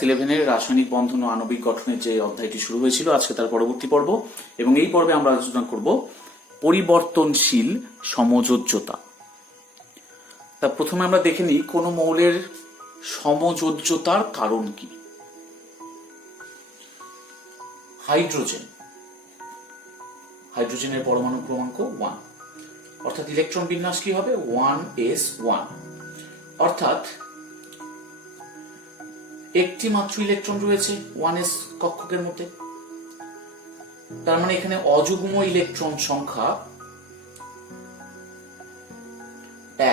11-এর রাসায়নিক বন্ধন ও আণবিক গঠনের যে অধ্যায়টি শুরু হয়েছিল আজকে তার পরবর্তী পর্ব, এবং এই পর্বে আমরা আলোচনা করব পরিবর্তনশীল সমযোজ্যতা। তা প্রথমে আমরা দেখে নিই কোন মৌলের সমযোজ্যতার কারণ কি। হাইড্রোজেনের পরমাণু ক্রমাঙ্ক 1, অর্থাৎ ইলেকট্রন বিন্যাস কি হবে 1s1, অর্থাৎ একটি মাত্র ইলেকট্রন রয়েছে 1s কক্ষকের মধ্যে। তার মানে এখানে অযুগ্ম ইলেকট্রন সংখ্যা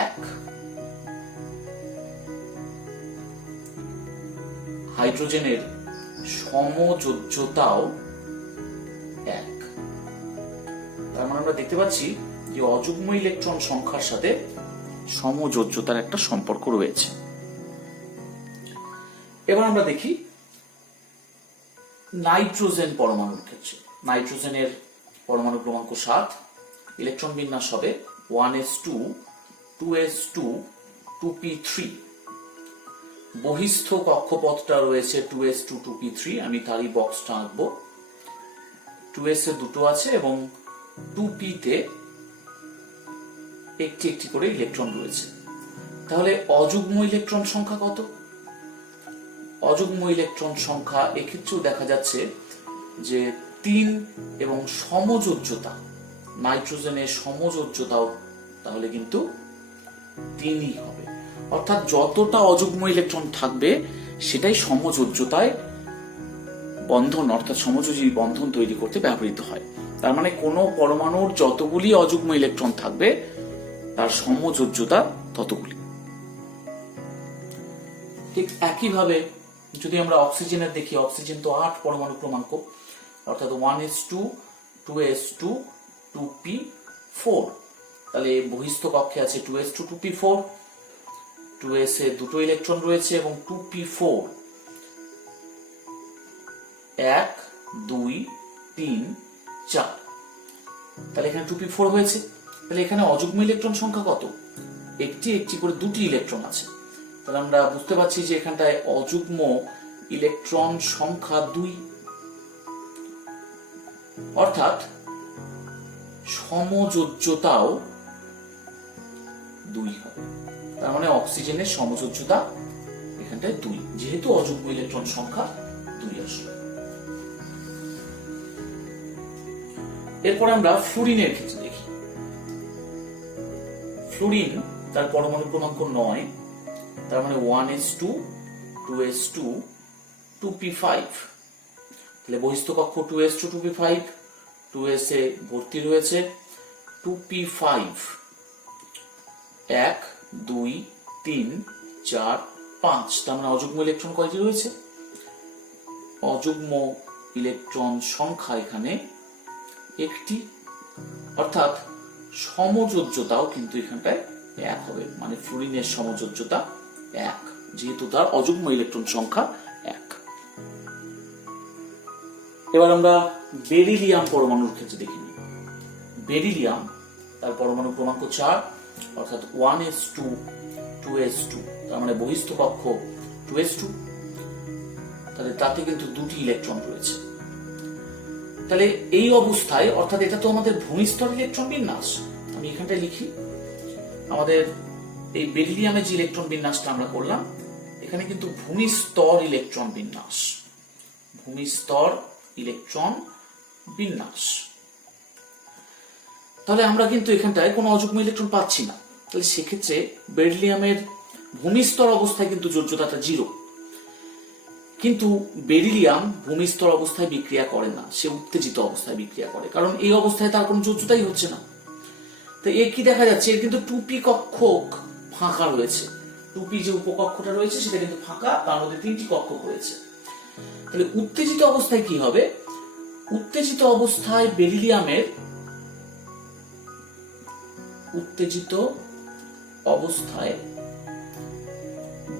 1। হাইড্রোজেনের সমযোজ্যতাও 1। তার মানে আমরা দেখতে পাচ্ছি যে অযুগ্ম ইলেকট্রন সংখ্যার সাথে সমযোজ্যতার একটা সম্পর্ক রয়েছে। এবার আমরা দেখি নাইট্রোজেন পরমাণুর ক্ষেত্রে। নাইট্রোজেনের পরমাণু ক্রমাঙ্ক 7, ইলেকট্রন বিন্যাস হবে 1s2 2s2 2p3। বহিস্থ কক্ষপথটা রয়েছে 2s2 2p3, আমি তারই বক্সটা আঁকবো। 2s এ দুটো আছে এবং 2p তে একটি একটি করে ইলেকট্রন রয়েছে। তাহলে অযুগ্ম ইলেকট্রন সংখ্যা কত? অযুগ্ম ইলেকট্রন সংখ্যা এক্ষেত্রেও দেখা যাচ্ছে যে 3, এবং সমযোজ্যতা নাইট্রোজেনের সমযোজ্যতাও তাহলে কিন্তু 3ই হবে। অর্থাৎ যতটা অযুগ্ম ইলেকট্রন থাকবে সেটাই সমযোজ্যতায় বন্ধন অর্থাৎ সমযোজী বন্ধন তৈরি করতে ব্যবহৃত হয়। তার মানে কোনো পরমাণুর যতগুলি অযুগ্ম ইলেকট্রন থাকবে তার সমযোজ্যতা ততগুলি। ঠিক একইভাবে যদি আমরা অক্সিজেনের দেখি, অক্সিজেন তো 8 পরমাণু ক্রমাঙ্ক, অর্থাৎ 1s2 2s2 2p4। তাহলে বহিস্থ কক্ষে আছে 2s2 2p4, 2s এ দুটো ইলেকট্রন রয়েছে এবং 2p4 1 2 3 4। তাহলে এখানে 2p4 হয়েছে। তাহলে এখানে অযুগ্ম ইলেকট্রন সংখ্যা কত? একটি একটি করে দুটি ইলেকট্রন আছে। তাহলে আমরা বুঝতে পারছি যে এখানটায় অযুগ্ম ইলেকট্রন সংখ্যা 2, অর্থাৎ সমযোজ্যতাও 2 হবে। তার মানে অক্সিজেনের সমযোজ্যতা এখানটায় 2, যেহেতু অযুগ্ম ইলেকট্রন সংখ্যা 2 আসবে। এরপর আমরা ফ্লুরিনের ক্ষেত্রে দেখি। ফ্লুরিন তার পরমাণু ক্রমাঙ্ক 9, তার মানে 1s2 2s2 2p5। তাহলে বহিস্থ কক্ষ 2s2 2p5, 2s এ ভর্তি রয়েছে 2p5 1 2 3 4 5। তার মানে অযুগ্ম ইলেকট্রন কয়টি রয়েছে? অযুগ্ম ইলেকট্রন সংখ্যা এখানে একটি, অর্থাৎ সমযোজ্যতাও কিন্তু এখানটায় 1 হবে। মানে ফ্লুরিনের সমযোজ্যতা 1, যেহেতু তার অযুগ্ম ইলেকট্রন সংখ্যা 1। এবার আমরা বেরিলিয়াম পরমাণুর ক্ষেত্রে দেখি। বেরিলিয়াম তার পরমাণু ক্রমাঙ্ক 4, অর্থাৎ 1s2 2s2। তার মানে বহিস্থ কক্ষ 2s2, তাহলে তাতে কিন্তু দুটি ইলেকট্রন রয়েছে। তাহলে এই অবস্থায়, অর্থাৎ এটা তো আমাদের ভূমিস্তর ইলেকট্রন বিন্যাস, আমি এখানটায় লিখি আমাদের এই বেরিলিয়ামের যে ইলেকট্রন বিন্যাসটা আমরা করলাম, এখানে কিন্তু ভূমিস্তর ইলেকট্রন বিন্যাস, ভূমিস্তর ইলেকট্রন বিন্যাস। তাহলে আমরা কিন্তু এখানটায় কোনো অযুগ্ম ইলেকট্রন পাচ্ছি না। তাহলে সেক্ষেত্রে বেরিলিয়ামের ভূমিস্তর অবস্থায় কিন্তু যোজ্যতাটা 0। কিন্তু বেরিলিয়াম ভূমিস্তর অবস্থায় বিক্রিয়া করে না, সে উত্তেজিত অবস্থায় বিক্রিয়া করে, কারণ এই অবস্থায় তার কোনো যোজ্যতাই হচ্ছে না। তো এর কি দেখা যাচ্ছে, এর কিন্তু 2p কক্ষক ফাঁকা রয়েছে। 2p যে উপকক্ষটা রয়েছে সেটা কিন্তু ফাঁকা, তার মধ্যে 3টি কক্ষক রয়েছে। তাহলে উত্তেজিত অবস্থায় কি হবে? উত্তেজিত অবস্থায়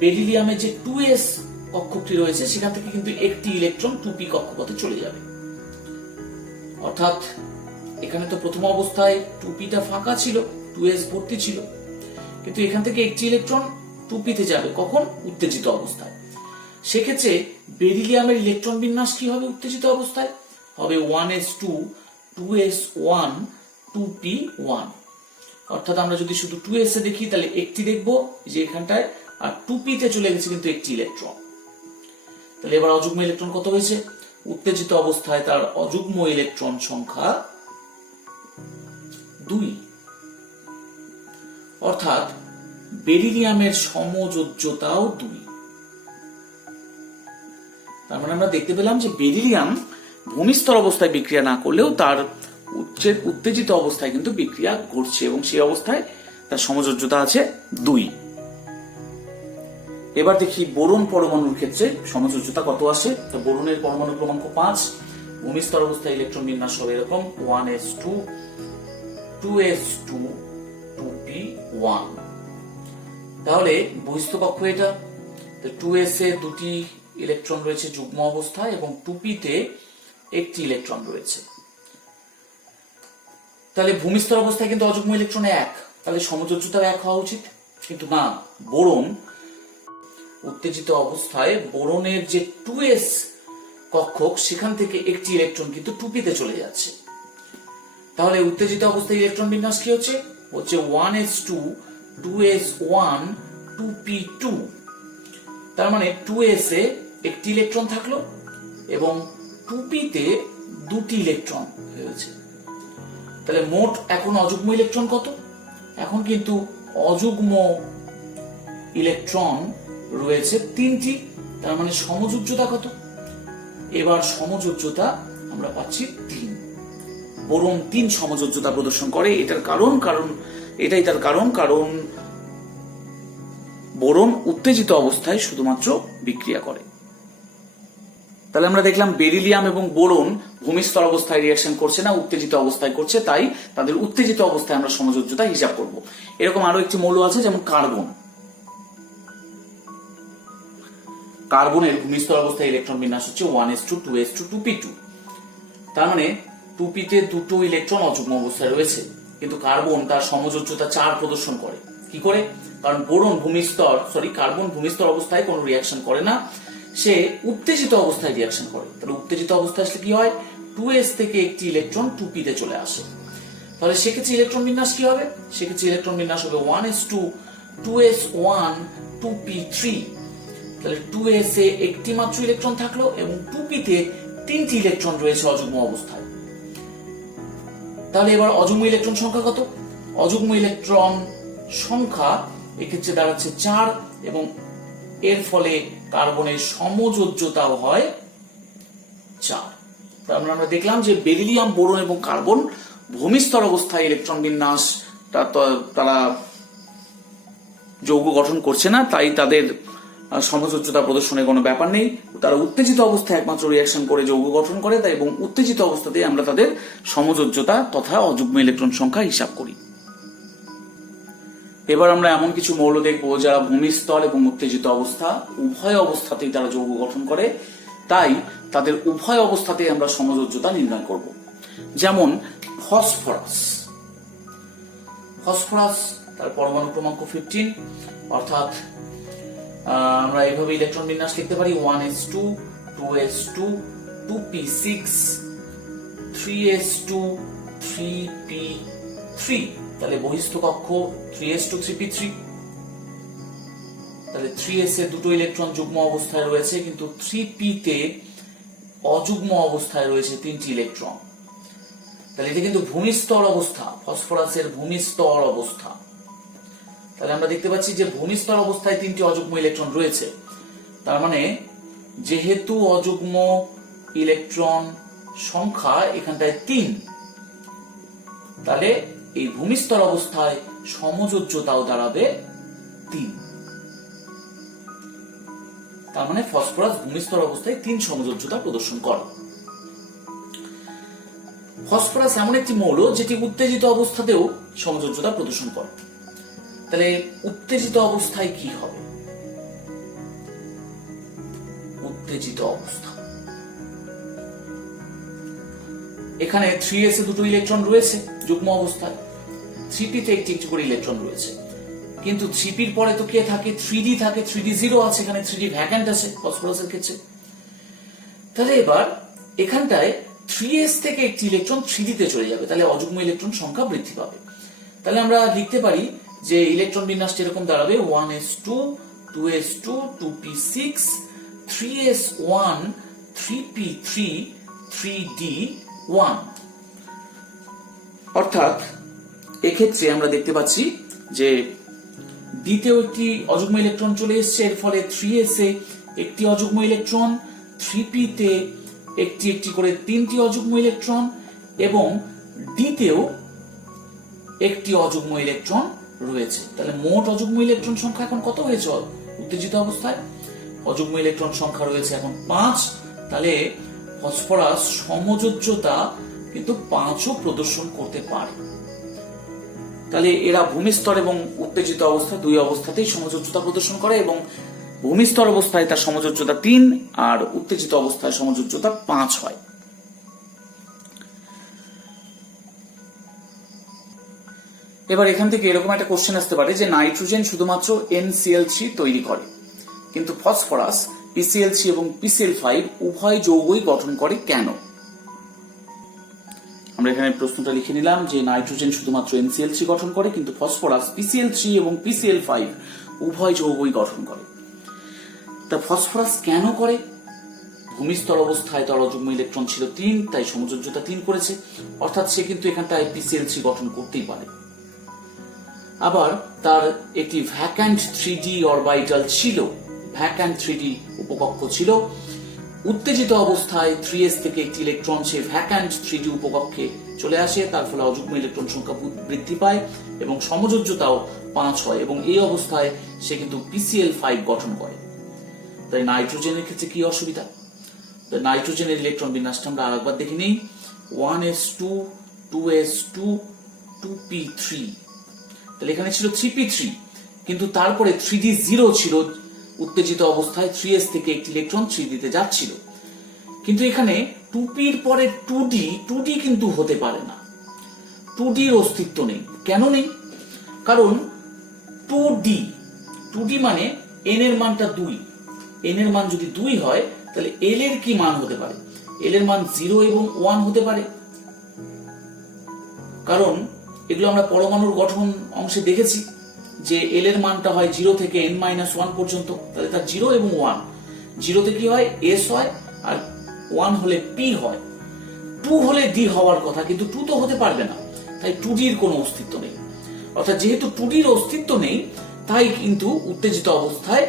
বেরিলিয়ামের যে 2s কক্ষকটি রয়েছে সেখান থেকে কিন্তু একটি ইলেকট্রন 2p কক্ষপথে চলে যাবে। অর্থাৎ এখানে তো প্রথম অবস্থায় 2pটা ফাঁকা ছিল, 2s ভর্তি ছিল, কিন্তু এখান থেকে একটি ইলেকট্রন 2p তে যাবে কখন? উত্তেজিত অবস্থায়। সেক্ষেত্রে বেরিলিয়ামের ইলেকট্রন বিন্যাস কি হবে উত্তেজিত অবস্থায়? হবে 1s2 2s1 2p1। অর্থাৎ আমরা যদি শুধু 2s এ দেখি তাহলে একটি দেখবো যে এখানটায়, আর 2p তে চলে গেছে কিন্তু একটি ইলেকট্রন। তাহলে এবার অযুগ্ম ইলেকট্রন কত হয়েছে? উত্তেজিত অবস্থায় তার অযুগ্ম ইলেকট্রন সংখ্যা 2। অর্থাৎ বেরিলিয়ামের সমযোজ্যতাও 2। তার মানে আমরা দেখতে পেলাম যে বেরিলিয়াম ভূমিস্তর অবস্থায় বিক্রিয়া না করলেও তার উত্তেজিত অবস্থায় কিন্তু বিক্রিয়া ঘটছে, এবং সেই অবস্থায় তার সমযোজ্যতা আছে 2। এবার দেখি বোরন পরমাণুর ক্ষেত্রে সমযোজ্যতা কত আসে। তো বোরনের পরমাণু ক্রমাঙ্ক 5, ভূমিস্তর অবস্থায় ইলেকট্রন বিন্যাস হবে এরকম 1s2 2s2 2p1। তাহলে বহিস্থ কক্ষ এটা, 2s এ দুটি ইলেকট্রন রয়েছে যুগ্ম অবস্থায় এবং 2p তে একটি ইলেকট্রন রয়েছে। তাহলে ভূমিস্তর অবস্থায় কিন্তু অযুগ্ম ইলেকট্রন 1, তাহলে সমযোজ্যতা 1 হওয়া উচিত, কিন্তু না। বোরন উত্তেজিত অবস্থায় বোরনের যে 2s কক্ষক সেখান থেকে একটি ইলেকট্রন কিন্তু 2p তে চলে যাচ্ছে। তাহলে উত্তেজিত অবস্থায় ইলেকট্রন বিন্যাস কি হচ্ছে? 1s2 2s1 2p2। তার মানে 2s এ একটি ইলেকট্রন থাকলো এবং 2p তে দুটি ইলেকট্রন হয়েছে। তাহলে মোট এখন অযুগ্ম ইলেকট্রন কত? এখন কিন্তু অযুগ্ম ইলেকট্রন রয়েছে 3টি। তার মানে সমযোজ্যতা কত? এবার সমযোজ্যতা আমরা পাচ্ছি 3। বোরন 3 সমযোজ্যতা প্রদর্শন করে। এটাই তার কারণ বোরন উত্তেজিত অবস্থায় শুধুমাত্র বিক্রিয়া করে। তাহলে আমরা দেখলাম বেরিলিয়াম এবং বোরন ভূমিস্তর অবস্থায় রিঅ্যাকশন করছে না, উত্তেজিত অবস্থায় করছে, তাই তাদের উত্তেজিত অবস্থায় আমরা সমযোজ্যতা হিসাব করব। এরকম আরো একটি মৌল আছে যেমন কার্বন। কার্বনের ভূমিস্তর অবস্থায় ইলেকট্রন বিন্যাস হচ্ছে 1s2 2s2 2p2। তার মানে 2p তে দুটো ইলেকট্রন অযুগ্ম অবস্থায় রয়েছে, কিন্তু কার্বন তার সমযোজ্যতা 4 প্রদর্শন করে। কি করে? কারণ কার্বন ভূমিস্তর অবস্থায় কোনো রিঅ্যাকশন করে না, সে উত্তেজিত অবস্থায় রিঅ্যাকশন করে। তাহলে উত্তেজিত অবস্থায় আসলে কি হয়? 2s থেকে একটি ইলেকট্রন 2p তে চলে আসে। তাহলে সেক্ষেত্রে ইলেকট্রন বিন্যাস কি হবে? সেক্ষেত্রে ইলেকট্রন বিন্যাস হবে 1s2 2s1 2p3। তাহলে 2s এ একটি মাত্র ইলেকট্রন থাকলো এবং 2p তে 3টি ইলেকট্রন রয়েছে অযুগ্ম অবস্থায়। তাহলে এবার অযুগ্ম ইলেকট্রন সংখ্যা কত? অযুগ্ম ইলেকট্রন সংখ্যা এক্ষেত্রে দাঁড়াচ্ছে 4, এবং এর ফলে কার্বনের সমযোজ্যতাও হয় 4। তার মানে আমরা দেখলাম যে বেরিলিয়াম, বোরন এবং কার্বন ভূমিস্তর অবস্থায় ইলেকট্রন বিন্যাস তারা যৌগ গঠন করছে না, তাই তাদের সমযোজ্যতা প্রদর্শনের কোনো ব্যাপার নেই। তারা উত্তেজিত অবস্থায় একমাত্র রিঅ্যাকশন করে যৌগ গঠন করে, তাই এবং উত্তেজিত অবস্থাতে আমরা তাদের সমযোজ্যতা তথা অযুগ্ম ইলেকট্রন সংখ্যা হিসাব করি। এবার আমরা এমন কিছু মৌল দেখব যারা ভূমিস্তর এবং উত্তেজিত অবস্থা উভয় অবস্থাতেই তারা যৌগ গঠন করে, তাই তাদের উভয় অবস্থাতেই আমরা সমযোজ্যতা নির্ণয় করব। যেমন ফসফরাস, তার পরমাণু ক্রমাঙ্ক 15। অর্থাৎ আমরা এইভাবে ইলেকট্রন বিন্যাস লিখতে পারি 1s2 2s2 2p6 3s2 3p3। তাহলে বহিস্থ কক্ষ 3s2 3p3। তাহলে 3s এ দুটো ইলেকট্রন যুগ্ম অবস্থায় রয়েছে, কিন্তু 3p তে অযুগ্ম অবস্থায় রয়েছে 3টি ইলেকট্রন। তাহলে এটা কিন্তু ভূমিস্তর অবস্থা, ফসফরাসের ভূমিস্তর অবস্থা। তাহলে আমরা দেখতে পাচ্ছি যে ভূমিস্তর অবস্থায় 3টি অযুগ্ম ইলেকট্রন রয়েছে। তার মানে যেহেতু অযুগ্ম ইলেকট্রন সংখ্যা এখানটায় 3, তাহলে এই ভূমিস্তর অবস্থায় সমযোজ্যতাও দাঁড়াবে 3। তার মানে ফসফরাস ভূমিস্তর অবস্থায় 3 সমযোজ্যতা প্রদর্শন করে। ফসফরাস এমন একটি মৌল যেটি উত্তেজিত অবস্থাতেও সমযোজ্যতা প্রদর্শন করে। তাহলে উত্তেজিত অবস্থায় কি হবে? উত্তেজিত অবস্থা এখানে 3s এ দুটো ইলেকট্রন রয়েছে যুগ্ম অবস্থায়, 3p তে একটি করে ইলেকট্রন রয়েছে, কিন্তু 3p পরে তো কে থাকে, 3d থাকে, 3d জিরো আছে, এখানে 3d ভ্যাকান্ট আছে ফসফরাসের ক্ষেত্রে। তাহলে এবার এখানটায় 3s থেকে একটি ইলেকট্রন 3d তে চলে যাবে, তাহলে অযুগ্ম ইলেকট্রন সংখ্যা বৃদ্ধি পাবে। তাহলে আমরা লিখতে পারি যে ইলেকট্রন বিন্যাসটি এরকম দাঁড়াবে 1s2 2s2 2p6 3s1 3p3 3d1। অর্থাৎ এক্ষেত্রে আমরা দেখতে পাচ্ছি যে দ্বিতীয় একটি অযুগ্ম ইলেকট্রন চলে এসেছে, এর ফলে 3s এ একটি অযুগ্ম ইলেকট্রন, 3p তে একটি একটি করে 3টি অযুগ্ম ইলেকট্রন এবং ডিতেও একটি অযুগ্ম ইলেকট্রন রয়েছে। তাহলে মোট অযুগ্ম ইলেকট্রন সংখ্যা এখন কত হয়েছে উত্তেজিত অবস্থায়? অযুগ্ম ইলেকট্রন সংখ্যা রয়েছে এখন 5। তাহলে ফসফরাস সমযোজ্যতা কিন্তু 5ও প্রদর্শন করতে পারে। তাহলে এরা ভূমিস্তর এবং উত্তেজিত অবস্থা দুই অবস্থাতেই সমযোজ্যতা প্রদর্শন করে এবং ভূমিস্তর অবস্থায় তার সমযোজ্যতা 3 আর উত্তেজিত অবস্থায় সমযোজ্যতা 5 হয়। এবার এখান থেকে এরকম একটা কোশ্চেন আসতে পারে যে নাইট্রোজেন শুধুমাত্র NCl3 তৈরি করে, কিন্তু ফসফরাস PCl3 এবং PCl5 উভয় যৌগই গঠন করে কেন? আমরা এখানে প্রশ্নটা লিখে নিলাম যে নাইট্রোজেন শুধুমাত্র NCl3 গঠন করে, কিন্তু ফসফরাস PCl3 এবং PCl5 উভয় যৌগই গঠন করে। তা ফসফরাস কেন করে? ভূমিস্তর অবস্থায় তার অযুগ্ম ইলেকট্রন ছিল 3, তাই সমযোজ্যতা 3 করেছে, অর্থাৎ সে কিন্তু এখানটায় PCl3 গঠন করতেই পারে। আবার তার একটি ভ্যাকান্ট 3d অরবিটাল ছিল, ভ্যাকান্ট 3d উপকক্ষ ছিল। উত্তেজিত অবস্থায় 3s থেকে একটি ইলেকট্রন সে ভ্যাকান্ট 3d উপকক্ষে চলে আসে, তার ফলে অযুগ্ম ইলেকট্রন সংখ্যা বৃদ্ধি পায় এবং সমযোজ্যতাও 5 হয় এবং এই অবস্থায় সে কিন্তু PCl5 গঠন করে। তাই নাইট্রোজেনের ক্ষেত্রে কি অসুবিধা? নাইট্রোজেনের ইলেকট্রন বিন্যাসটা আমরা আরেকবার দেখে নিই। 1s2 2s2 2p3। তাহলে এখানে ছিল 3p3, কিন্তু তারপরে 3d জিরো ছিল উত্তেজিত অবস্থায়, 3s থেকে একটি ইলেকট্রন 3d তে যাচ্ছিল। কিন্তু এখানে 2p এর পরে 2d কিন্তু হতে পারে না, 2d এর অস্তিত্ব নেই। কেন নেই? কারণ 2d মানে n এর মানটা 2, n এর মান যদি 2 হয় তাহলে l এর কি মান হতে পারে? l এর মান 0 এবং 1 হতে পারে, কারণ এগুলো আমরা পরমাণুর গঠন অংশে দেখেছি যে l এর মানটা হয় 0 থেকে n-1 পর্যন্ত। তাহলে তার 0 এবং 1, 0 তে কি হয় s হয় আর 1 হলে p হয়। 2 হলে d হওয়ার কথা, কিন্তু 2 তো হতে পারবে না, তাই 2d এর কোনো অস্তিত্ব নেই। অর্থাৎ যেহেতু 2d এর অস্তিত্ব নেই, তাই কিন্তু উত্তেজিত অবস্থায়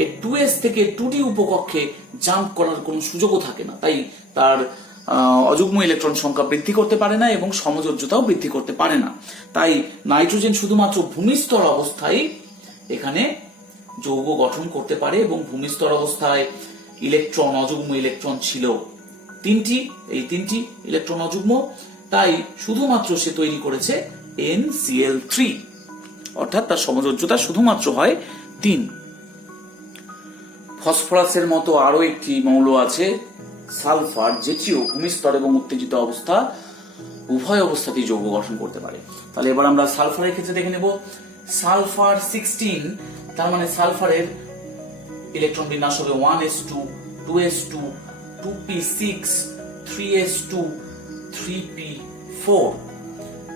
এই 2s থেকে 2d উপকক্ষে জাম্প করার কোনো সুযোগও থাকে না, তাই তার অযুগ্ম ইলেকট্রন সংখ্যা বৃদ্ধি করতে পারে না এবং সমযোজ্যতাও বৃদ্ধি করতে পারে না। তাই নাইট্রোজেন শুধুমাত্র ভূমিস্তর অবস্থায় এখানে যৌগ গঠন করতে পারে এবং ভূমিস্তর অবস্থায় ইলেকট্রন অযুগ্ম ইলেকট্রন ছিল 3টি, এই 3টি ইলেকট্রন অযুগ্ম, তাই শুধুমাত্র সে তৈরি করেছে NCl3, অর্থাৎ তার সমযোজ্যতা শুধুমাত্র হয় 3। ফসফরাসের মতো আরো একটি মৌল আছে সালফার, যেটিও ভূমিস্তর এবং উত্তেজিত অবস্থা উভয় অবস্থাতেই যৌগ গঠন করতে পারে। তাহলে এবার আমরা সালফারের ক্ষেত্রে দেখে নেব। সালফার 16, তার মানে সালফারের ইলেকট্রন বিন্যাস হবে 1s2 2s2 2p6 3s2 3p4।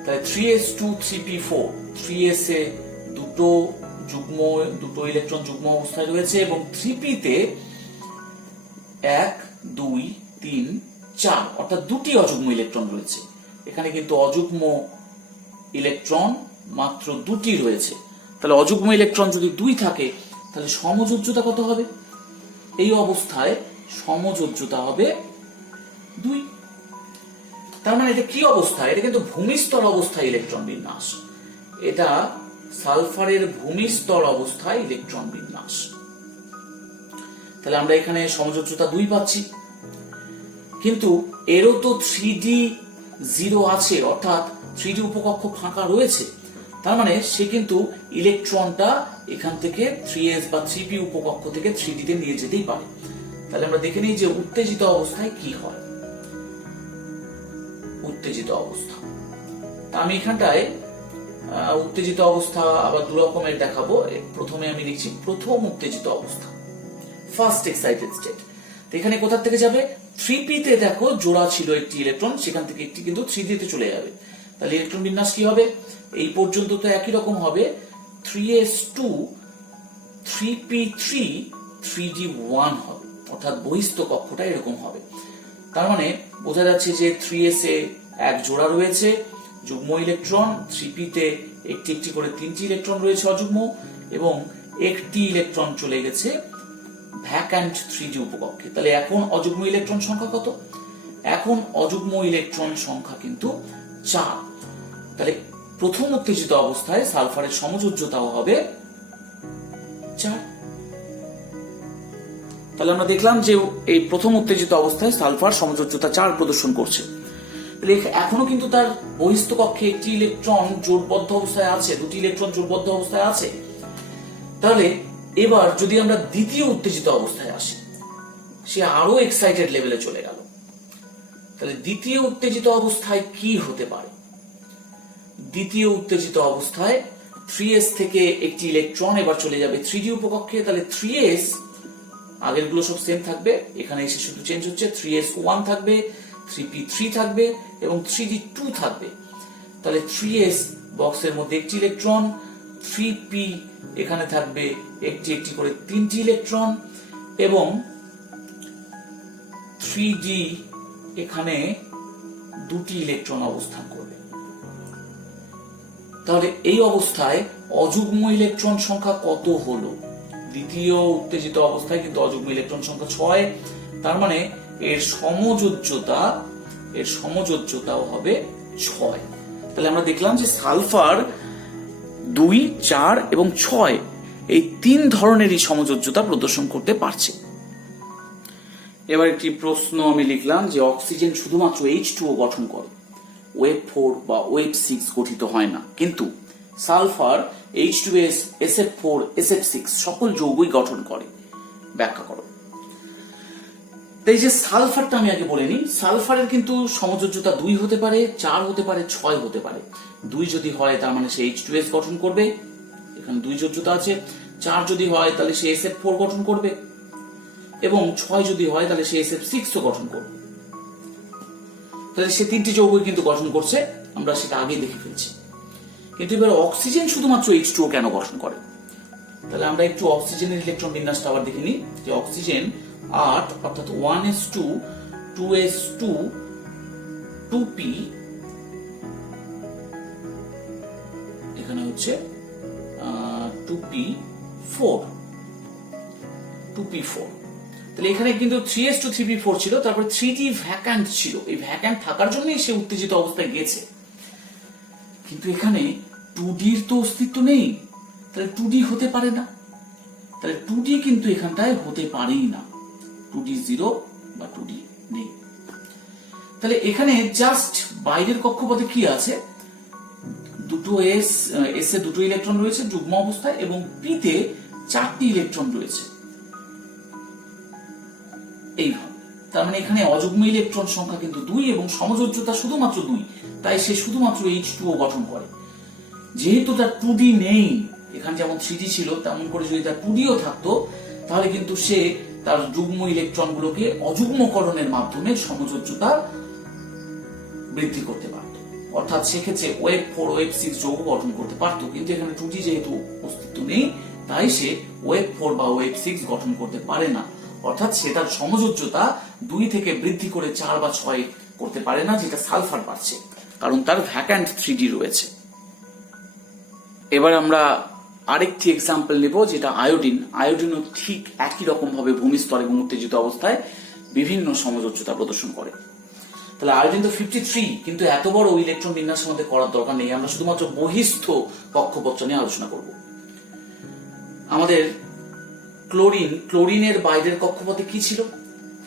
তাহলে 3s2 3p4, 3s এ দুটো ইলেকট্রন যুগ্ম অবস্থায় রয়েছে এবং 3p তে 1 2 3 4, অর্থাৎ দুটি অযুগ্ম ইলেকট্রন রয়েছে। এখানে কিন্তু অযুগ্ম ইলেকট্রন মাত্র 2টি রয়েছে। তাহলে অযুগ্ম ইলেকট্রন যদি 2 থাকে তাহলে সমযোজ্যতা কত হবে? এই অবস্থায় সমযোজ্যতা হবে 2। তার মানে এটা কি অবস্থা? এটা কিন্তু ভূমিস্তর অবস্থায় ইলেকট্রন বিন্যাস, এটা সালফারের ভূমিস্তর অবস্থায় ইলেকট্রন বিন্যাস। তাহলে আমরা এখানে সমযোজ্যতা 2 পাচ্ছি, কিন্তু এরও তো 3d জিরো আছে, অর্থাৎ 3d উপকক্ষ ফাঁকা রয়েছে। তার মানে সে কিন্তু ইলেকট্রনটা এখান থেকে 3s বা 3p উপকক্ষ থেকে 3d তে নিয়ে যেতেই পারে। তাহলে আমরা দেখে নিই যে উত্তেজিত অবস্থায় কি হয়। উত্তেজিত অবস্থা, তা আমি এখানটায় উত্তেজিত অবস্থা আবার দু রকমের দেখাবো। প্রথমে আমি লিখছি প্রথম উত্তেজিত অবস্থা, ফার্স্ট এক্সাইটেড স্টেট। এখানে কোথা থেকে যাবে, 3p তে দেখো জোড়া ছিল একটি ইলেকট্রন, সেখান থেকে একটি কিন্তু 3d তে চলে যাবে। তাহলে ইলেকট্রন বিন্যাস কি হবে, এই পর্যন্ত তো একই রকম হবে, 3s2 3p3 3d1 হবে, অর্থাৎ বহিস্থ কক্ষটা এরকম হবে। তার মানে বোঝা যাচ্ছে যে 3s এ এক জোড়া রয়েছে যুগ্ম ইলেকট্রন, 3p তে একটি একটি করে 3টি ইলেকট্রন রয়েছে অযুগ্ম, এবং একটি ইলেকট্রন চলে গেছে ভ্যাকান্ট 3d উপকক্ষে। তাহলে এখন অযুগ্ম ইলেকট্রন সংখ্যা কত, এখন অযুগ্ম ইলেকট্রন সংখ্যা কিন্তু 4। তাহলে প্রথম উত্তেজিত অবস্থায় সালফারের সমযোজ্যতাও হবে 4। তাহলে আমরা দেখলাম যে এই প্রথম উত্তেজিত অবস্থায় সালফার সমযোজ্যতা 4 প্রদর্শন করছে। এখনো কিন্তু তার বহিস্থ কক্ষে একটি ইলেকট্রন জোটবদ্ধ অবস্থায় আছে, দুটি ইলেকট্রন জোটবদ্ধ অবস্থায় আছে। তাহলে এবার যদি আমরা দ্বিতীয় উত্তেজিত অবস্থায় আসি, সে আরো এক্সাইটেড লেভেলে চলে গেল। তাহলে দ্বিতীয় উত্তেজিত অবস্থায় কি হতে পারে, দ্বিতীয় উত্তেজিত অবস্থায় 3s থেকে একটি ইলেকট্রন এবার চলে যাবে 3d উপকক্ষে। তাহলে 3s আগের গুলো সব সেম থাকবে, এখানে এসে শুধু চেঞ্জ হচ্ছে, 3s1 থাকবে, 3p3 থাকবে এবং 3d2 থাকবে। তাহলে 3s বক্সের মধ্যে একটি ইলেকট্রন, 3p এখানে থাকবে একটি একটি করে 3টি ইলেকট্রন, এবং 3d এখানে 2টি ইলেকট্রন অবস্থান করবে। তাহলে এই অবস্থায় অযুগ্ম ইলেকট্রন সংখ্যা কত হলো, দ্বিতীয় উত্তেজিত অবস্থায় কিন্তু অযুগ্ম ইলেকট্রন সংখ্যা 6। তার মানে এর সমযোজ্যতাও হবে 6। তাহলে আমরা দেখলাম যে সালফার 2, 4 এবং 6 এই 3 ধরনেরই সমযোজ্যতা প্রদর্শন করতে পারছে। এবার একটি প্রশ্ন আমি লিখলাম যে অক্সিজেন শুধুমাত্র H2O গঠন করে, ওয়েভ 4 বা ওয়েভ 6 গঠিত হয় না, কিন্তু সালফার H2S, SF4, SF6 সকল যৌগই গঠন করে, ব্যাখ্যা করো। তাই যে সালফারটা আমি আগে বলে নিই, সালফারের কিন্তু সমযোজ্যতা 2 হতে পারে, 4 হতে পারে, 6 হতে পারে। 2 যদি হয় তার মানে সে H2S গঠন করবে, এখানে 2 যোজ্যতা আছে। 4 যদি হয় তাহলে সে SF4 গঠন করবে, এবং 6 যদি হয় তাহলে সে SF6 ও গঠন করবে। তাহলে সে 3টি যৌগই কিন্তু গঠন করছে, আমরা সেটা আগে দেখে ফেলছি। কিন্তু এবার অক্সিজেন শুধুমাত্র H2O কেন গঠন করে, তাহলে আমরা একটু অক্সিজেনের ইলেকট্রন বিন্যাসটা আবার দেখে নিই। যে অক্সিজেন 8 অর্থাৎ 1s2 2s2 2p, এখানে হচ্ছে 2p4 2p4। তাহলে এখানে কিন্তু 3s2 3p4 ছিল, তারপরে 3d ভ্যাকান্ট ছিল, এই ভ্যাকান্ট থাকার জন্যই সে উত্তেজিত অবস্থায় গেছে। কিন্তু এখানে 2d এর তো অস্তিত্ব নেই, তাহলে 2d হতে পারে না, তাহলে 2d কিন্তু এখানটায় হতে পারেই না, 2d 0 বা 2d নেই। তাহলে এখানে জাস্ট বাইরের কক্ষপথে কি আছে, দুটো এস এ দুটো ইলেকট্রন রয়েছে যুগ্ম অবস্থায়, এবং পি তে 4টি ইলেকট্রন রয়েছে এইভাবে। তার মানে এখানে অযুগ্ম ইলেকট্রন সংখ্যা কিন্তু 2 এবং সমযোজ্যতা শুধুমাত্র 2, তাই সে শুধুমাত্র H2O গঠন করে। যেহেতু তার 2d নেই, এখানে যেমন 3d ছিল তেমন করে যদি তার 2dও থাকতো, তাহলে কিন্তু সে তার যুগ্ম ইলেকট্রনগুলোকে অযুগ্মকরণের মাধ্যমে সমযোজ্যতা বৃদ্ধি করতে পারত, অর্থাৎ সেক্ষেত্রে ওয়েভ 4 ওয়েভ 6 যৌগ গঠন করতে পারত। কিন্তু এখানে 2d যেহেতু অস্তিত্ব নেই, তাই সে ওয়েভ 4 বা ওয়েভ 6 গঠন করতে পারে না, অর্থাৎ সে তার সমযোজ্যতা 2 থেকে বৃদ্ধি করে 4 বা 6 করতে পারে না, যেটা সালফার পারছে, কারণ তার ভ্যাকান্ট 3d রয়েছে। এবার আমরা আরেকটি এক্সাম্পল নেব, যেটা আয়োডিন। আয়োডিনও ঠিক একই রকম ভাবে ভূমিস্তর এবং উত্তেজিত অবস্থায় বিভিন্ন সমযোজ্যতা প্রদর্শন করে। তাহলে আয়োডিন তো 53, কিন্তু এত বড় ইলেকট্রন বিন্যাসের মধ্যে করার দরকার নেই, আমরা শুধুমাত্র বহিস্থ কক্ষপথ নিয়ে আলোচনা করব। আমাদের ক্লোরিনের বাইরের কক্ষপথে কি ছিল,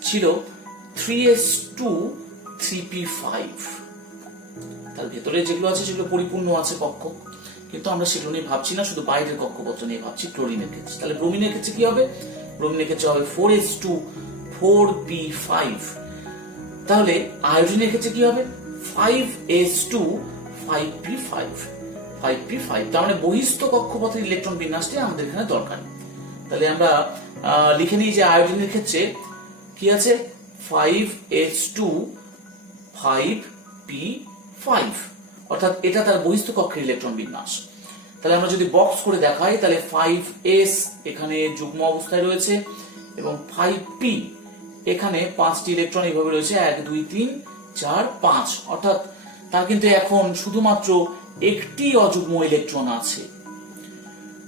ছিল 3s2 3p5। তার ভেতরে যেগুলো আছে সেগুলো পরিপূর্ণ আছে কক্ষ, কিন্তু আমরা সেগুলো নিয়ে ভাবছি না, শুধু বাইরের কক্ষপথ নিয়ে ভাবছি ক্লোরিনের ক্ষেত্রে। তাহলে ব্রোমিনের ক্ষেত্রে কি হবে, ব্রোমিনের ক্ষেত্রে হবে 4s2 4p5। তাহলে আয়োডিনের ক্ষেত্রে কি হবে, 5s2 5p5। 5p5। তার মানে বহিস্থ কক্ষপথের ইলেকট্রন বিন্যাসটি আমাদের এখানে দরকার। তাহলে আমরা লিখে নিই যে আয়োডিনের ক্ষেত্রে কি আছে, 5s2 5p5, অর্থাৎ এটা তার বহিস্থ কক্ষের ইলেকট্রন বিন্যাস। তাহলে আমরা যদি বক্স করে দেখাই, তাহলে 5s এখানে যুগ্ম অবস্থায় রয়েছে এবং 5p এখানে 5টি ইলেকট্রন এইভাবে রয়েছে, 1 2 3 4 5, অর্থাৎ তার কিন্তু এখন শুধুমাত্র একটি অযুগ্ম ইলেকট্রন আছে।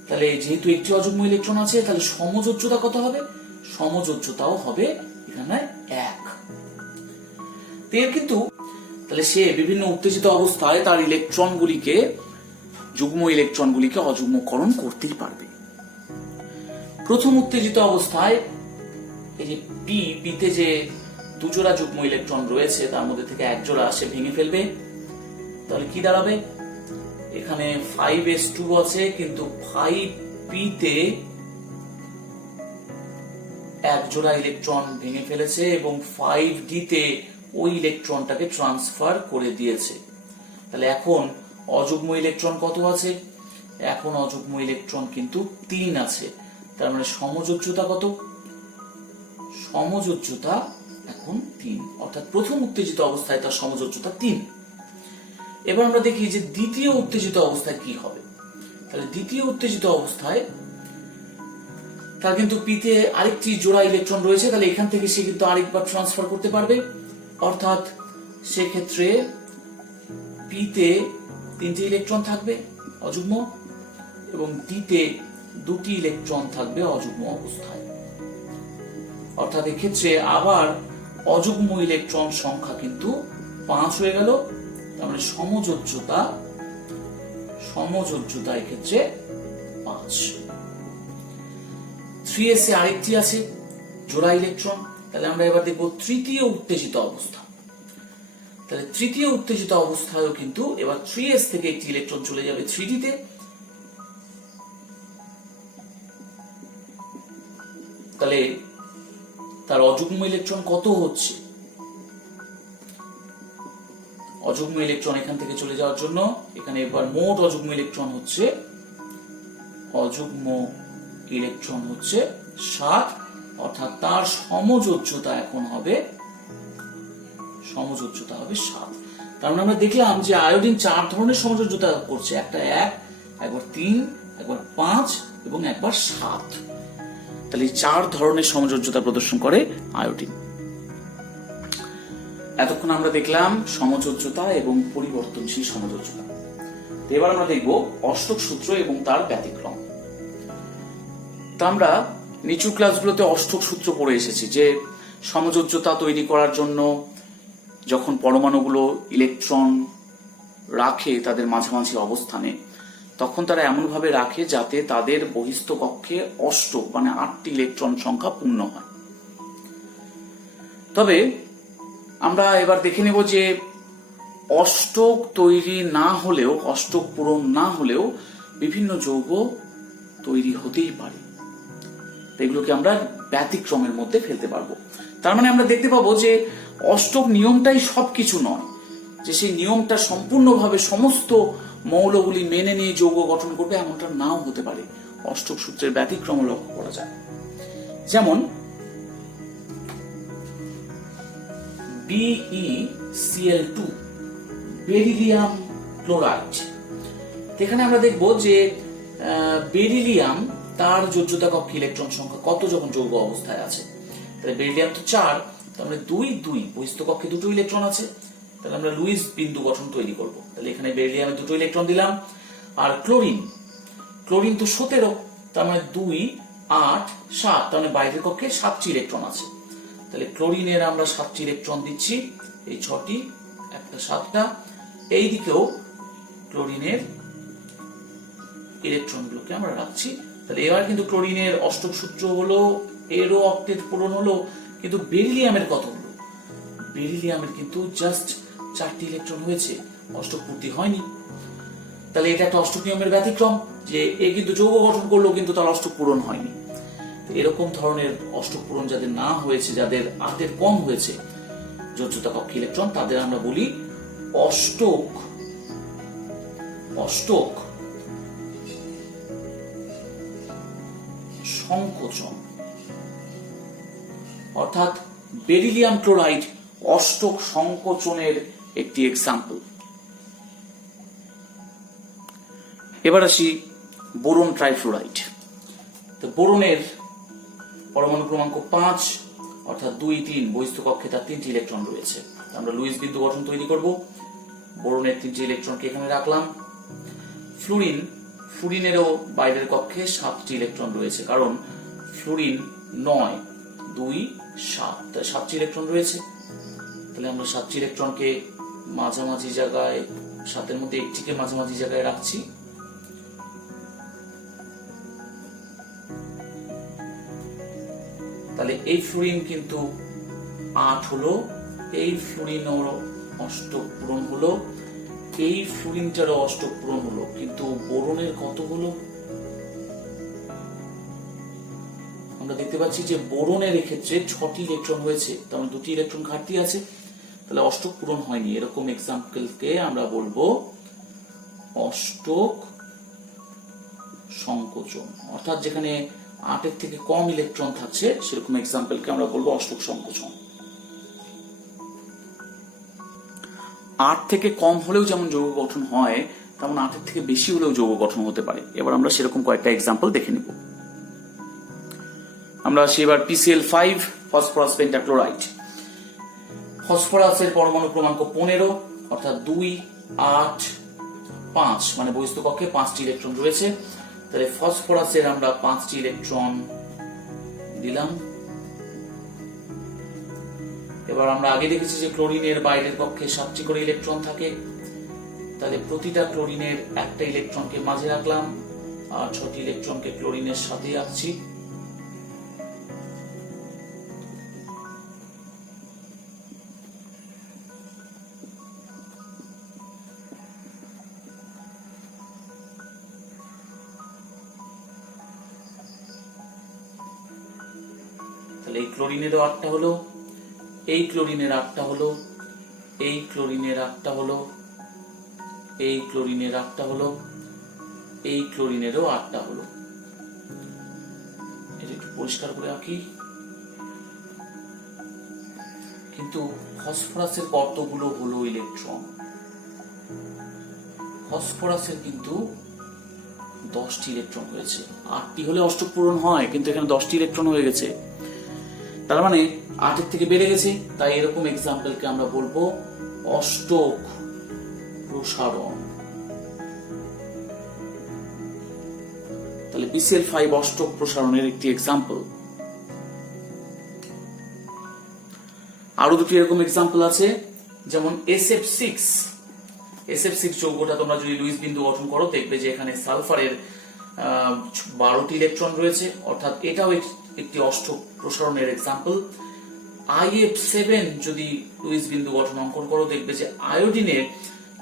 তাহলে যেহেতু একটি অযুগ্ম ইলেকট্রন আছে, তাহলে সমযোজ্যতা কত হবে? সমযোজ্যতাও হবে এখানে 1। এর কিন্তু তাহলে সে বিভিন্ন উত্তেজিত অবস্থায় তার ইলেকট্রনগুলিকে, যুগ্ম ইলেকট্রনগুলিকে অযুগ্মকরণ করতেই পারবে। প্রথম উত্তেজিত অবস্থায় এই যে পিতে যে দুজোড়া যুগ্ম ইলেকট্রন রয়েছে তার মধ্যে থেকে এক জোড়া সে ভেঙে ফেলবে। তাহলে কি দাঁড়াবে? এখানে 5s2 আছে, কিন্তু 5p তে এক জোড়া ইলেকট্রন ভেঙে ফেলেছে এবং 5d তে ওই ইলেকট্রনটাকে ট্রান্সফার করে দিয়েছে। তাহলে এখন অযুগ্ম ইলেকট্রন কত আছে? এখন অযুগ্ম ইলেকট্রন কিন্তু 3 আছে। তার মানে সমযোজ্যতা কত? সমযোজ্যতা এখন 3, অর্থাৎ প্রথম উত্তেজিত অবস্থায় তার সমযোজ্যতা 3। এবার আমরা দেখি যে দ্বিতীয় উত্তেজিত অবস্থায় কি হবে। তাহলে দ্বিতীয় উত্তেজিত অবস্থায় তার কিন্তু পিতে আরেকটি জোড়া ইলেকট্রন রয়েছে, তাহলে এখান থেকে সে কিন্তু আরেকবার ট্রান্সফার করতে পারবে, অর্থাৎ সেক্ষেত্রে পিতে 3টি ইলেকট্রন থাকবে অযুগ্ম এবং ডিতে 2টি ইলেকট্রন থাকবে অযুগ্ম অবস্থায়। অর্থাৎ এক্ষেত্রে আবার অযুগ্ম ইলেকট্রন সংখ্যা কিন্তু 5 হয়ে গেল। তার মানে সমযোজ্যতা এক্ষেত্রে 5। 3s এ আরেকটি আছে জোড়া ইলেকট্রন। তাহলে আমরা এবার দেখব তৃতীয় উত্তেজিত অবস্থা। তাহলে তৃতীয় উত্তেজিত অবস্থায়ও কিন্তু এবার 3s থেকে একটি ইলেকট্রন চলে যাবে 3d তে। তাহলে তার অযুগ্ম ইলেকট্রন কত হচ্ছে? অযুগ্ম ইলেকট্রন এখান থেকে চলে যাওয়ার জন্য এখানে এবার মোট অযুগ্ম ইলেকট্রন হচ্ছে 7, অর্থাৎ তার সমযোজ্যতা এখন হবে 7। তার মানে আমরা দেখলাম যে আয়োডিন 4 ধরনের সমযোজ্যতা করছে, একটা 1, একবার 3, একবার 5 এবং একবার 7। তাহলে 4 ধরনের সমযোজ্যতা প্রদর্শন করে আয়োডিন। এতক্ষণ আমরা দেখলাম সমযোজ্যতা এবং পরিবর্তনশীল সমযোজ্যতা। এবার আমরা দেখব অষ্টক সূত্র এবং তার ব্যতিক্রম। তা আমরা নিচু ক্লাসগুলোতে অষ্টক সূত্র পড়ে এসেছি যে সমযোজ্যতা তৈরি করার জন্য যখন পরমাণুগুলো ইলেকট্রন রাখে তাদের মাঝামাঝি অবস্থানে, তখন তারা এমনভাবে রাখে যাতে তাদের বহিস্থ কক্ষে অষ্টক মানে 8টি ইলেকট্রন সংখ্যা পূর্ণ হয়। তবে আমরা এবার দেখে নেব যে অষ্টক তৈরি না হলেও, অষ্টক পূরণ না হলেও বিভিন্ন যৌগ তৈরি হতেই পারে। এগুলোকে আমরা ব্যতিক্রমের মধ্যে ফেলতে পারবো। তার মানে আমরা দেখতে পাবো যে অষ্টক নিয়মটাই সবকিছু নয়, যে সেই নিয়মটা সম্পূর্ণভাবে সমস্ত মৌলগুলি মেনে নিয়ে যৌগ গঠন করবে এমনটা নাও হতে পারে। অষ্টক সূত্রের ব্যতিক্রম লক্ষ্য করা যায়। যেমন BeCl2 বেরিলিয়াম ক্লোরাইড। এখানে আমরা দেখব যে বেরিলিয়াম তার যোজ্যতা কক্ষে ইলেকট্রন সংখ্যা কত যখন যৌগ অবস্থায় আছে। তাহলে বেরিলিয়াম তো 4, তার মানে 2 বহিস্থ কক্ষে 2টো ইলেকট্রন আছে। তাহলে আমরা লুইস বিন্দু গঠন তৈরি করব। তাহলে এখানে বেরিলিয়ামে 2টো ইলেকট্রন দিলাম। আর ক্লোরিন তো 17, তার মানে 2 8 7, তার মানে বাইরের কক্ষে 7টি ইলেকট্রন আছে। তাহলে ক্লোরিনের আমরা 7টি ইলেকট্রন দিচ্ছি, এই 6টি, একটা 7টা। এই দিকেও ক্লোরিনের ইলেকট্রনগুলোকে আমরা রাখছি। তাহলে এবার কিন্তু ক্লোরিনের অষ্টক সূত্র হলো, এরও অক্টেট পূরণ হলো, কিন্তু বেরিলিয়ামের কত হলো? বেরিলিয়ামের কিন্তু জাস্ট 4টি ইলেকট্রন হয়েছে, অষ্টক পূর্তি হয়নি। তাহলে এটা একটা অষ্টক নিয়মের ব্যতিক্রম, যে এ কিন্তু যৌগ গঠন করলো কিন্তু তার অষ্টক পূরণ হয়নি। এরকম ধরনের অষ্টক পূরণ যাদের না হয়েছে, যাদের 8-এর কম হয়েছে যোজ্যতা কক্ষে ইলেকট্রন, তাদের আমরা বলি অষ্টক সংকোচন, অর্থাৎ বেরিলিয়াম ক্লোরাইড অষ্টক সংকোচনের একটি এক্সাম্পল। এবার আসি বোরন ট্রাইফ্লোরাইড। তো বোরনের পরমাণু ক্রমাঙ্ক 5, অর্থাৎ 2, 3, বহিস্থ কক্ষে তার 3টি ইলেকট্রন রয়েছে। আমরা লুইস বিন্দু গঠন তৈরি করব। বোরনের 3টি ইলেকট্রনকে এখানে রাখলাম। ফ্লুরিনেরও বাইরের কক্ষে 7টি ইলেকট্রন রয়েছে, কারণ ফ্লুরিন 9, 2, 7, তাই 7টি ইলেকট্রন রয়েছে। তাহলে আমরা 7টি ইলেকট্রনকে মাঝামাঝি জায়গায়, 7-এর মধ্যে একটিকে মাঝামাঝি জায়গায় রাখছি। তাহলে এই ফ্লুরিন কিন্তু 8 হলো, এই ফ্লুরিনেরও অষ্টক পূরণ হলো, এই ফ্লুরিনটারও অষ্টক পূরণ হলো, কিন্তু বোরনের কত হলো? আমরা দেখতে পাচ্ছি যে বোরনের ক্ষেত্রে 6টি ইলেকট্রন হয়েছে, তার মানে 2টি ইলেকট্রন ঘাটতি আছে, তাহলে অষ্টক পূরণ হয়নি। এরকম এক্সাম্পলকে আমরা বলবো অষ্টক সংকোচন, অর্থাৎ যেখানে 8-এর থেকে কম ইলেকট্রন থাকছে সেরকম এক্সাম্পলকে আমরা বলবো অষ্টক সংকোচন। 8 থেকে কম হলেও যেমন যৌগ গঠন হয়, তেমন 8-এর থেকে বেশি হলেও যৌগ গঠন হতে পারে। এবার আমরা সেরকম কয়েকটা এক্সাম্পল দেখে নিব। আমরা আসি এবার PCl5 ফসফরাস পেন্টাক্লোরাইড। ফসফরাসের পরমাণু ক্রমাঙ্ক 15, অর্থাৎ 2, 8, 5, মানে বহিস্থ কক্ষে 5টি ইলেকট্রন রয়েছে। তাহলে ফসফরাসের আমরা 5টি ইলেকট্রন দিলাম। এবার আমরা আগে দেখেছি যে ক্লোরিনের বাইরের কক্ষে 7টি করে ইলেকট্রন থাকে, তাহলে প্রতিটা ক্লোরিনের একটা ইলেকট্রনকে মাঝে রাখলাম আর 6টি ইলেকট্রনকে ক্লোরিনের সাথে রাখছি। তাহলে এই ক্লোরিনেরও 8টা হলো, এই ক্লোরিনের 8টা হলো, এই ক্লোরিনের 8টা হলো, এই ক্লোরিনের 8টা হলো, এই ক্লোরিনেরও 8টা হলো। এটা একটু পরিষ্কার করে আঁকি। কিন্তু ফসফরাসের কতগুলো হলো ইলেকট্রন? ফসফরাসের কিন্তু 10টি ইলেকট্রন হয়েছে। 8টি হলে অষ্টক পূরণ হয়, কিন্তু এখানে 10টি ইলেকট্রন হয়ে গেছে, তার মানে 8-এর থেকে বেড়ে গেছে। তাই এরকম এক্সাম্পলকে আমরা বলবো অষ্টক প্রসারণ। তাহলে PCl5 অষ্টক প্রসারণের একটি এক্সাম্পল। আরো দুটি এরকম এক্সাম্পল আছে, যেমন SF6 যৌগটা তোমরা যদি লুইস বিন্দু গঠন করো দেখবে যে এখানে সালফারের 12টি ইলেকট্রন রয়েছে, অর্থাৎ এটাও একটি অষ্টক প্রসারণের এক্সাম্পল। IF7 যদি লুইস বিন্দু গঠন অঙ্কন করো দেখবে যে আয়োডিনের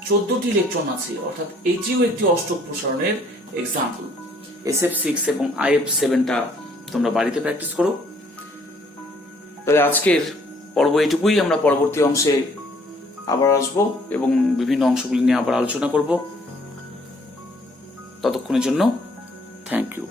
14টি ইলেকট্রন আছে, অর্থাৎ এটিও একটি অষ্টক প্রসারণের এক্সাম্পল। SF6 এবং IF7টা তোমরা বাড়িতে প্র্যাকটিস করো। তাহলে আজকের পর্ব এটুকুই। আমরা পরবর্তী অংশে আবার আসবো এবং বিভিন্ন অংশগুলি নিয়ে আবার আলোচনা করব। ততক্ষণের জন্য থ্যাংক ইউ।